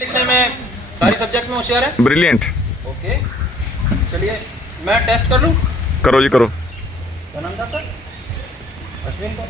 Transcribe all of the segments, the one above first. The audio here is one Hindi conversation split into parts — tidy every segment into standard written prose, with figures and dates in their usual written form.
लिखने में सारी सब्जेक्ट में होशियार है। ब्रिलियंट। ओके चलिए मैं टेस्ट कर लूँ। करो जी करो। क्या नाम था आपका? अश्विन का।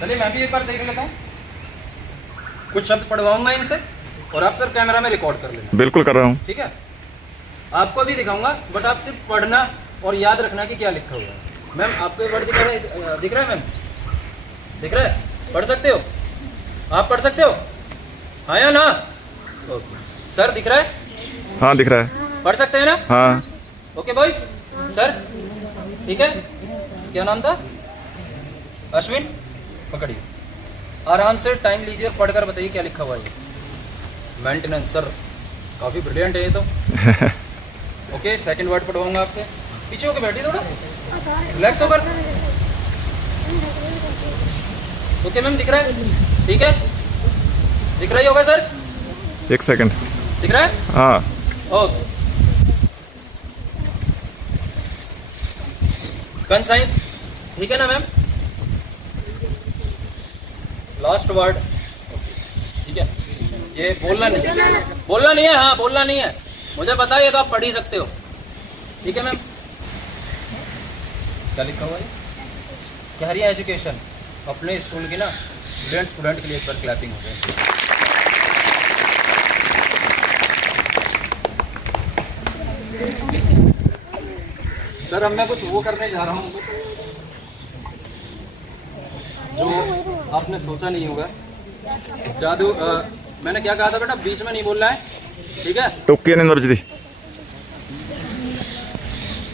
चलिए मैं भी एक बार देख लेता हूँ। कुछ शब्द पढ़वाऊंगा इनसे और आप सर कैमरा में रिकॉर्ड कर लेना। बिल्कुल कर रहा हूँ। ठीक है, आपको भी दिखाऊंगा बट आप सिर्फ पढ़ना और याद रखना कि क्या लिखा हुआ है। मैम आपको ये वर्ड दिख रहा है मैम? दिख रहा है? पढ़ सकते हो? आप पढ़ सकते हो? हाँ या ना? ओके सर दिख रहा है? हाँ दिख रहा है। पढ़ सकते हैं ना? हाँ। ओके बॉयज सर ठीक है। क्या नाम था? अश्विन। पकड़िए आराम से टाइम लीजिए और पढ़कर बताइए क्या लिखा हुआ है। ये मेंटेनेंस सर काफ़ी ब्रिलियंट है ये तो। ओके सेकंड वर्ड पढ़वाऊंगा आपसे। पीछे होकर बैठिए थोड़ा, रिलैक्स होकर। ओके मैम दिख रहा है? ठीक है दिख रहा ही होगा सर। एक सेकंड। दिख रहा है? हाँ। ओके कंसाइंस ठीक है ना मैम? लास्ट वर्ड ठीक है। ये बोलना नहीं है। हाँ बोलना नहीं है, मुझे पता है ये तो आप पढ़ ही सकते हो। ठीक है मैम। क्या लिखा हुआ है? कैरियर एजुकेशन अपने स्कूल की ना ब्रिलियंट स्टूडेंट के लिए एक बार क्लैपिंग हो गई। सर अब मैं कुछ वो करने जा रहा हूँ जो आपने सोचा नहीं होगा। जादू मैंने क्या कहा था बेटा? बीच में नहीं बोलना है, ठीक है? टोके नहीं नर्जदी।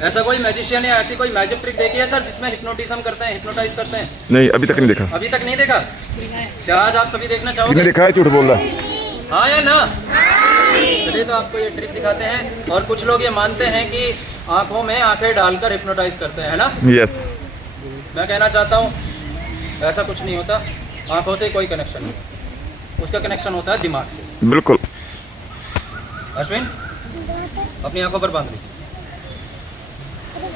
ऐसा कोई मैजिशियन या ऐसी कोई मैजिक ट्रिक देखी है सर जिसमें हिप्नोटिज्म करते हैं, हिप्नोटाइज करते हैं? नहीं अभी तक नहीं देखा। अभी तक नहीं देखा? क्या आज आप सभी देखना किसने चाहोगे? देखा है झूठ बोल रहा है? हाँ या ना? चलिए तो आपको ये ट्रिक दिखाते हैं। और कुछ लोग ये मानते हैं कि आंखों में आंखें डालकर हिप्नोटाइज करते हैं, है ना? यस। मैं कहना चाहता हूँ ऐसा कुछ नहीं होता। आंखों से कोई कनेक्शन नहीं, उसका कनेक्शन होता है दिमाग से। बिल्कुल। अश्विन अपनी आंखों पर बांध लीजिए,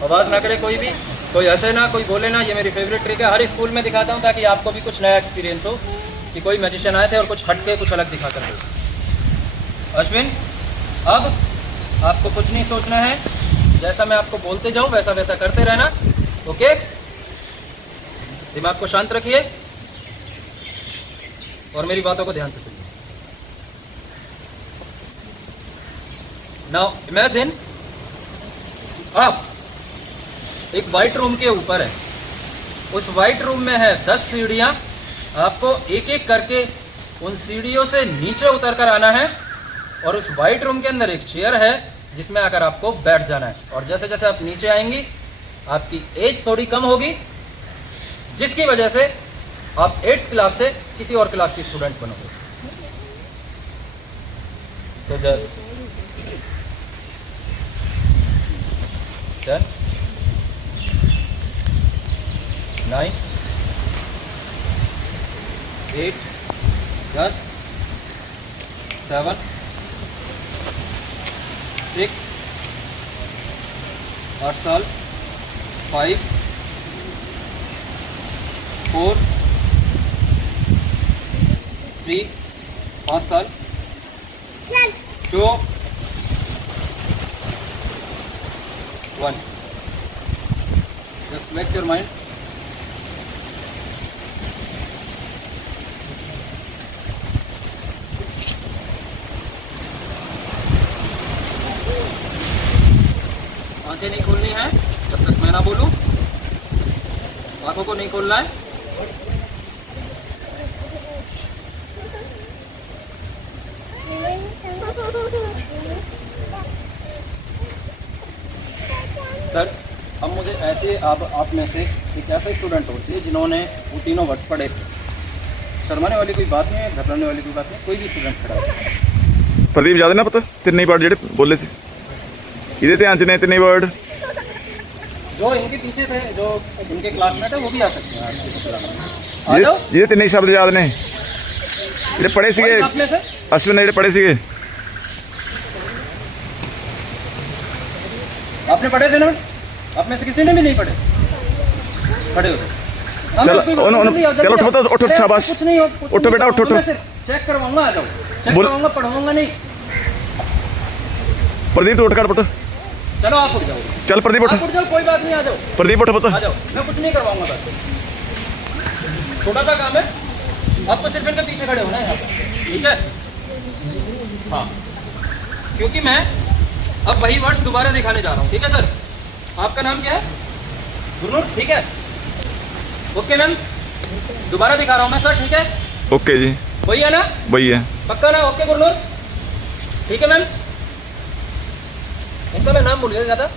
आवाज़ ना करे कोई भी, कोई हंसे ना, कोई बोले ना। ये मेरी फेवरेट ट्रिक है, हर स्कूल में दिखाता हूँ ताकि आपको भी कुछ नया एक्सपीरियंस हो कि कोई मैजिशियन आए थे और कुछ हट के कुछ अलग दिखा कर गए। अश्विन अब आपको कुछ नहीं सोचना है, जैसा मैं आपको बोलते जाऊँ वैसा वैसा करते रहना। ओके दिमाग को शांत रखिए और मेरी बातों को ध्यान से सुनिए। नाउ इमेजिन आप एक वाइट रूम के ऊपर है। उस वाइट रूम में है 10 सीढ़ियां। आपको एक एक करके उन सीढ़ियों से नीचे उतर कर आना है और उस वाइट रूम के अंदर एक चेयर है जिसमें आकर आपको बैठ जाना है। और जैसे जैसे आप नीचे आएंगी आपकी एज थोड़ी कम होगी, जिसकी वजह से आप 8th क्लास से किसी और क्लास की स्टूडेंट बनोगे। सो जस्ट 10 9 8 10 7 6 8 साल 5 4 3 5 साल 2 1। Just relax your mind. आंखें नहीं खोलनी है जब तक मैं ना बोलूं। आंखों को नहीं खोलना है। सर अब मुझे ऐसे आप में से एक ऐसा स्टूडेंट होती है जिन्होंने वो तीनों वर्ड्स पढ़े थे। शर्माने वाली कोई बात नहीं है, घबराने वाली कोई बात नहीं। कोई भी स्टूडेंट खड़ा है। प्रदीप याद ना पता तिन्ने वर्ड जेडे बोले सी इहदे ध्यान च ने तिन्ने वर्ड जो इनके पीछे थे, जो इनके क्लासमेट है वो भी आ सकते हैं आ जाओ। ये तिन्ने शब्द याद ने जेडे पढ़े सीगे आप में से अश्विन ने जेडे पढ़े सीगे। आपने पढ़े थे ना? आप में से किसी ने भी नहीं पढ़े? पढ़े होते चलो चलो उठो उठो शाबाश कुछ नहीं हो, उठो बेटा उठो उठो चेक करवाऊंगा, आ जाओ चेक बोल- करवाऊंगा, पढ़वाऊंगा नहीं। प्रदीप तू उठ कर पुट चलो आप उठ जाओ, चल प्रदीप उठ आप उठ जाओ, कोई बात नहीं, आ जाओ प्रदीप उठ पुट आ जाओ, मैं कुछ नहीं करवाऊंगा, बस छोटा सा काम है, आपको सिर्फ इनके पीछे खड़े होना है यहाँ पे, ठीक है? हाँ, क्योंकि मैं अब वही वर्ड्स दोबारा दिखाने जा रहा हूँ, ठीक है सर? आपका नाम क्या है? गुरनूर, ठीक है? ओके मैम, दोबारा दिखा रहा हूँ मैं सर, ठीक है? ओके जी वही है ना? वही है पक्का ना? ओके गुरनूर, ठीक है मैम? इनका मैं नाम भूल गया था।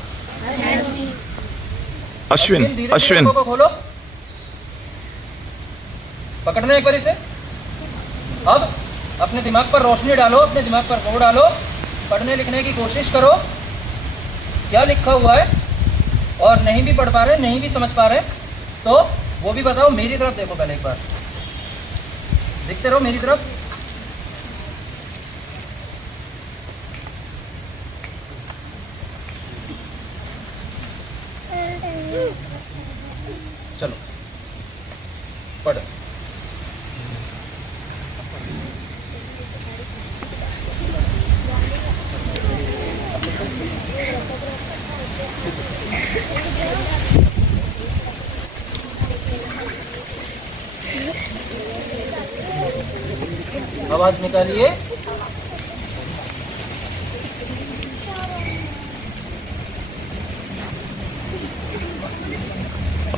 अश्विन धीरे धीरे अश्विन आंखों को खोलो, पकड़ना एक बार इसे। अब अपने दिमाग पर रोशनी डालो, अपने दिमाग पर जोर डालो, पढ़ने लिखने की कोशिश करो। क्या लिखा हुआ है और नहीं भी पढ़ पा रहे, नहीं भी समझ पा रहे, तो वो भी बताओ। मेरी तरफ देखो पहले एक बार, देखते रहो मेरी तरफ। चलो पढ़। आवाज निकालिए।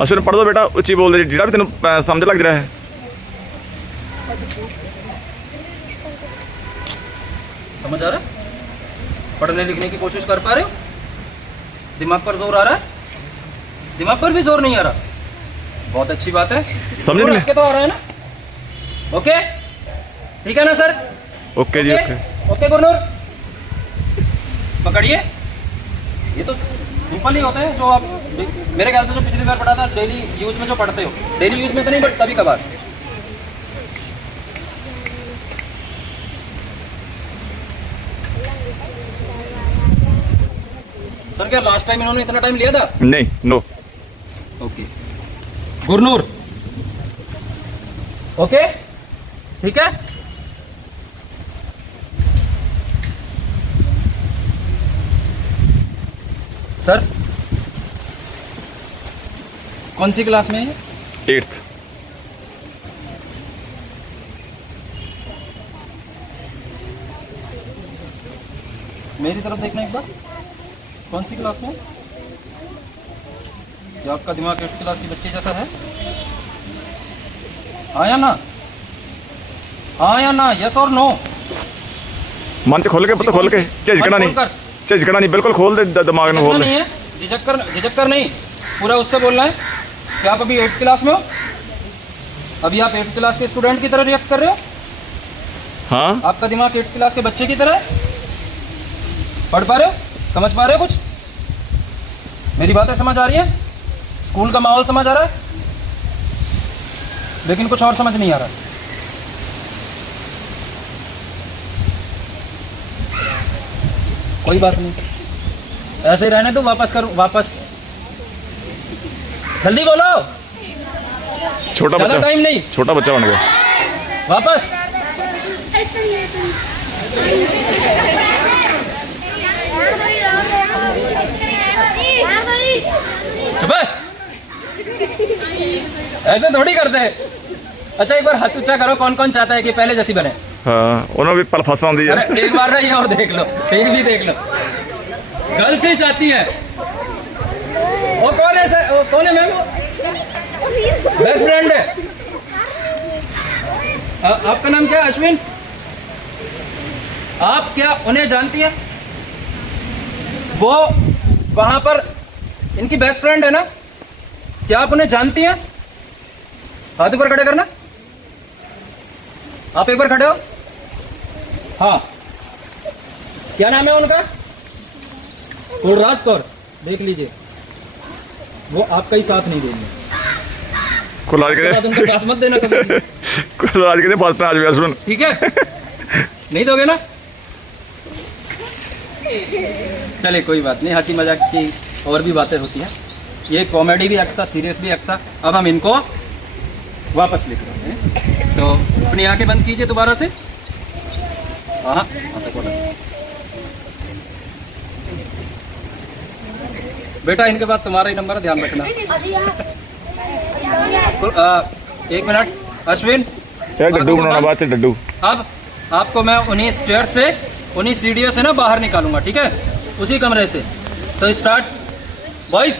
अश्विन पढ़ दो बेटा उच्ची बोल दे जेड़ा भी तेन समझ लग रहा है समझ आ रहा है? पढ़ने लिखने की कोशिश कर पा रहे हो? दिमाग पर जोर आ रहा है? दिमाग पर भी जोर नहीं आ रहा? बहुत अच्छी बात है, समझ जोर नहीं आपके तो आ रहा है ना? ओके, ठीक है ना सर? ओके जी ओके ओके गुरनूर, पकड़िए। ये तो सिंपल ही होता है, जो आप मेरे ख्याल से जो पिछली बार पढ़ा था, डेली यूज में जो पढ़ते हो, डेली यूज में तो नहीं बट कभी कभार। सर क्या लास्ट टाइम इन्होंने इतना टाइम लिया था? नहीं नो ओके गुरनूर, ओके ठीक है। सर कौन सी क्लास में है? 8th मेरी तरफ देखना एक बार, कौन सी क्लास में? क्या आपका दिमाग 8th क्लास की बच्ची जैसा है? हाँ या ना? हाँ या ना? यस और नो? मन च खोल के पता खोल के झिझकना नहीं झिझकना नहीं बिल्कुल खोल दे दिमाग में खोल नहीं दे है, झिझक कर नहीं, पूरा उससे बोलना है कि आप अभी 8th क्लास में हो, अभी आप 8th क्लास के स्टूडेंट की तरह रिएक्ट कर रहे हो। हाँ आपका दिमाग 8th क्लास के बच्चे की तरह है। पढ़ पा रहे हो? समझ पा रहे हो कुछ? मेरी बातें समझ आ रही है? स्कूल का माहौल समझ आ रहा है? लेकिन कुछ और समझ नहीं आ रहा। कोई बात नहीं, ऐसे ही रहने दो, वापस करो, वापस जल्दी बोलो, छोटा ज्यादा बच्चा टाइम नहीं, छोटा बच्चा बन गया वापस। चुप है। ऐसे थोड़ी करते हैं। अच्छा एक बार हाथ ऊंचा करो, कौन कौन चाहता है कि पहले जैसी बने? हाँ उन्होंने भी पल फस आती है अरे एक बार ना ये और देख लो, ये भी देख लो, गर्ल्स ही चाहती है। वो कौन है सर? वो कौन है मैम? बेस्ट फ्रेंड है। आपका नाम क्या है? अश्विन। आप क्या उन्हें जानती हैं? वो वहां पर इनकी बेस्ट फ्रेंड है ना? क्या आप उन्हें जानती हैं? हाथ ऊपर खड़े करना। आप एक बार खड़े हो। हाँ, क्या नाम है उनका? कुलराज कौर। देख लीजिए, वो आपका ही साथ नहीं देंगे। कुलराज उसके बाद उनका के साथ मत देना कभी। कुलराज के फर्स्ट आज भी सुन ठीक है, नहीं दोगे ना? चले कोई बात नहीं, हंसी मजाक की और भी बातें होती हैं। ये कॉमेडी भी एक्ट था, सीरियस भी एक्ट था। अब हम इनको वापस लिख रहे हैं। तो अपनी आंखें बंद कीजिए दोबारा से। हाँ तक बोला। बेटा इनके बाद तुम्हारा ही नंबर है, ध्यान रखना। एक मिनट अश्विन, यार डड्डू बनाना बाद से डड्डू। अब आपको मैं उन्हीं स्टेयर से, उन्हीं सीढ़ियों से ना बाहर निकालूंगा, ठीक है, उसी कमरे से। तो स्टार्ट बॉयज।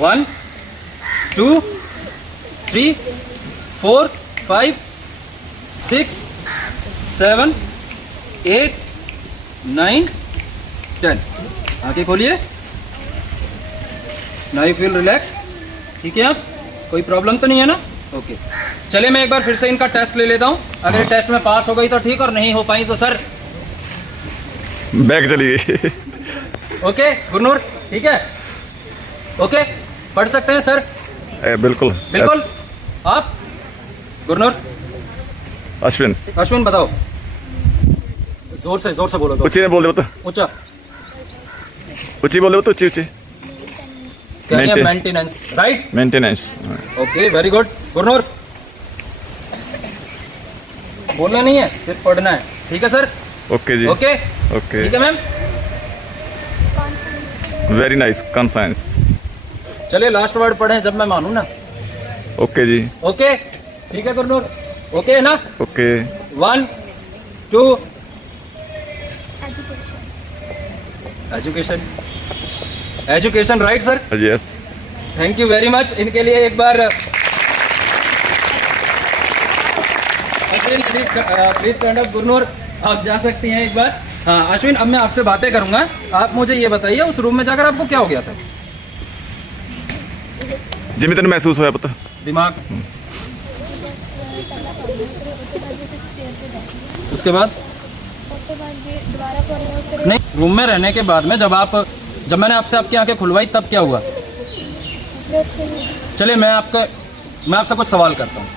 1 2 3 4 5 6 7 8 9 10। आंखें खोलिए। नाउ यू फील रिलैक्स, ठीक है? आप कोई प्रॉब्लम तो नहीं है ना? ओके चलिए मैं एक बार फिर से इनका टेस्ट ले लेता हूँ। अगर टेस्ट में पास हो गई तो ठीक, और नहीं हो पाई तो सर बैग चली गई। ओके गुरनूर, ठीक है? ओके पढ़ सकते हैं सर? बिल्कुल बिल्कुल। आप गुरनूर? अश्विन अश्विन बताओ। जोर से बोलो। ऊंची में बोल दे बता, ऊंचा। ऊंची बोल दे बता, ऊंची ऊंची। Maintenance, right? Maintenance. Okay very good. Gurnoor बोलना नहीं है, सिर्फ पढ़ना है, ठीक है सर? ओके जी। ओके ओके ठीक है मैम। Very nice conscience. चलिए लास्ट वर्ड पढ़ें जब मैं मानूं ना। ओके जी। ओके ठीक है गुरनूर, ओके है ना? Okay 1 2 education right sir? Yes. Thank you very much. इनके लिए एक बार प्लीज स्टैंड अप। गुरनूर आप जा सकती हैं एक बार। हाँ अश्विन, अब मैं आपसे बातें करूंगा। आप मुझे ये बताइए, उस रूम में जाकर आपको क्या हो गया था? जिम्मे तेन महसूस होया पता? दिमाग। उसके बाद नहीं, रूम में रहने के बाद में जब मैंने आपसे आपकी आंखें खुलवाई तब क्या हुआ? चलिए मैं आपसे कुछ सवाल करता हूँ।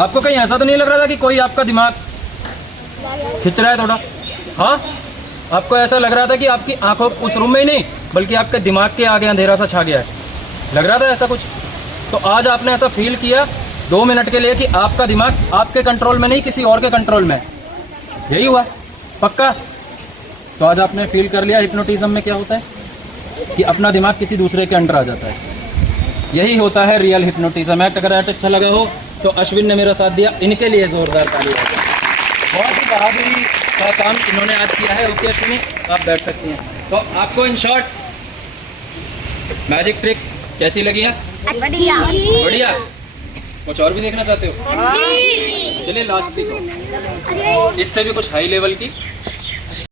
आपको कहीं ऐसा तो नहीं लग रहा था कि कोई आपका दिमाग खिंच रहा है थोड़ा? हाँ आपको ऐसा लग रहा था कि आपकी आंखों उस रूम में ही नहीं बल्कि आपके दिमाग के आगे अंधेरा सा छा गया है? लग रहा था ऐसा कुछ? तो आज आपने ऐसा फील किया 2 मिनट के लिए कि आपका दिमाग आपके कंट्रोल में नहीं किसी और के कंट्रोल में है। यही हुआ? पक्का? तो आज आपने फील कर लिया हिप्नोटिज्म में क्या होता है, कि अपना दिमाग किसी दूसरे के अंडर आ जाता है। यही होता है रियल हिप्नोटिज्म एक्ट। अगर एक्ट अच्छा लगा हो तो अश्विन ने मेरा साथ दिया, इनके लिए जोरदार ताली। बहुत ही बहादुरी का काम इन्होंने आज किया है। ओके अश्विनी आप बैठ सकती हैं। तो आपको इन शॉर्ट मैजिक ट्रिक कैसी लगी है? बढ़िया। कुछ और भी देखना चाहते हो? चलिए लास्ट ट्रिक, इससे भी कुछ हाई लेवल की